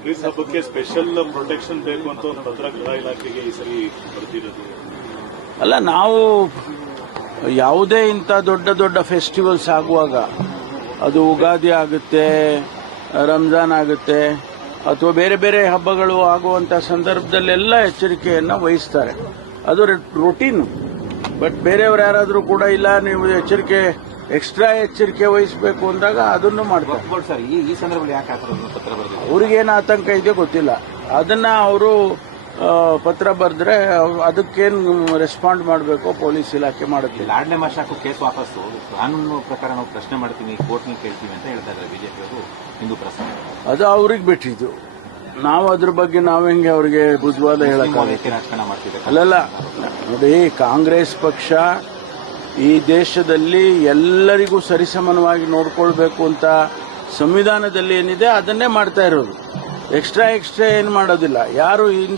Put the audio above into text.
ಬಕ್ರೀದ್ ಹಬ್ಬಕ್ಕೆ special protection ಬೇಕು ಅಂತ ಒಂದು ಪತ್ರ ಗೃಹ ಇಲಾಖೆಗೆ ಈ ಸರಿ ಬರ್ತಿರೋದು. ಅಲ್ಲ, ನಾವು ಯಾವುದೇ ಇಂಥ ದೊಡ್ಡ ದೊಡ್ಡ ಫೆಸ್ಟಿವಲ್ಸ್ ಆಗುವಾಗ, ಅದು ಉಗಾದಿ ಆಗುತ್ತೆ, ರಂಜಾನ್ ಆಗುತ್ತೆ, ಅಥವಾ ಬೇರೆ ಬೇರೆ ಹಬ್ಬಗಳು ಆಗುವಂಥ ಸಂದರ್ಭದಲ್ಲೆಲ್ಲ ಎಚ್ಚರಿಕೆಯನ್ನು ವಹಿಸ್ತಾರೆ. ಅದು ರೂಟೀನ್. ಬಟ್ ಬೇರೆಯವರು ಯಾರಾದರೂ ಕೂಡ ಇಲ್ಲ, ನೀವು ಎಕ್ಸ್ಟ್ರಾ ಎಚ್ಚರಿಕೆ ವಹಿಸಬೇಕು ಅಂದಾಗ ಅದನ್ನು ಮಾಡ್ತಾರೆ. ಸರ್, ಈ ಸಂದರ್ಭದಲ್ಲಿ ಯಾಕೆ ಪತ್ರ ಬರೆದಿದೆ? ಅವ್ರಿಗೇನು ಆತಂಕ ಇದೆ ಗೊತ್ತಿಲ್ಲ. ಅದನ್ನ ಅವರು ಪತ್ರ ಬರೆದ್ರೆ ಅದಕ್ಕೇನು ರೆಸ್ಪಾಂಡ್ ಮಾಡಬೇಕು ಪೊಲೀಸ್ ಇಲಾಖೆ ಮಾಡುತ್ತೆ. ಲಾಡ್ಲೆ ಮಾಸ್ಟರ್ ಕೇಸ್ ವಾಪಸ್ಸು ಕಾನೂನು ಪ್ರಕಾರ ನಾವು ಪ್ರಶ್ನೆ ಮಾಡ್ತೀವಿ, ಕೋರ್ಟ್ನಲ್ಲಿ ಕೇಳ್ತೀವಿ ಅಂತ ಹೇಳ್ತಾ ಇದ್ದಾರೆ ಬಿಜೆಪಿ ಅವರು, ಹಿಂದೂ ಪ್ರಶ್ನೆ. ಅದು ಅವ್ರಿಗೆ ಬಿಟ್ಟಿದ್ದು. ನಾವು ಅದ್ರ ಬಗ್ಗೆ ನಾವು ಹೆಂಗೆ ಅವ್ರಿಗೆ ಬುದ್ಧವಾದ ಹೇಳಕ್ಕಾಗುತ್ತೆ? ರಾಜಕಾರಣ ಮಾಡ್ತಿದ್ದಾರೆ. ಅಲ್ಲಲ್ಲ, ನೋಡಿ, ಕಾಂಗ್ರೆಸ್ ಪಕ್ಷ ಈ ದೇಶದಲ್ಲಿ ಎಲ್ಲರಿಗೂ ಸರಿಸಮಾನವಾಗಿ ನೋಡ್ಕೊಳ್ಬೇಕು ಅಂತ ಸಂವಿಧಾನದಲ್ಲಿ ಏನಿದೆ ಅದನ್ನೇ ಮಾಡ್ತಾ ಇರೋದು. ಎಕ್ಸ್ಟ್ರಾ ಏನು ಮಾಡೋದಿಲ್ಲ. ಯಾರು ಹಿಂದೂ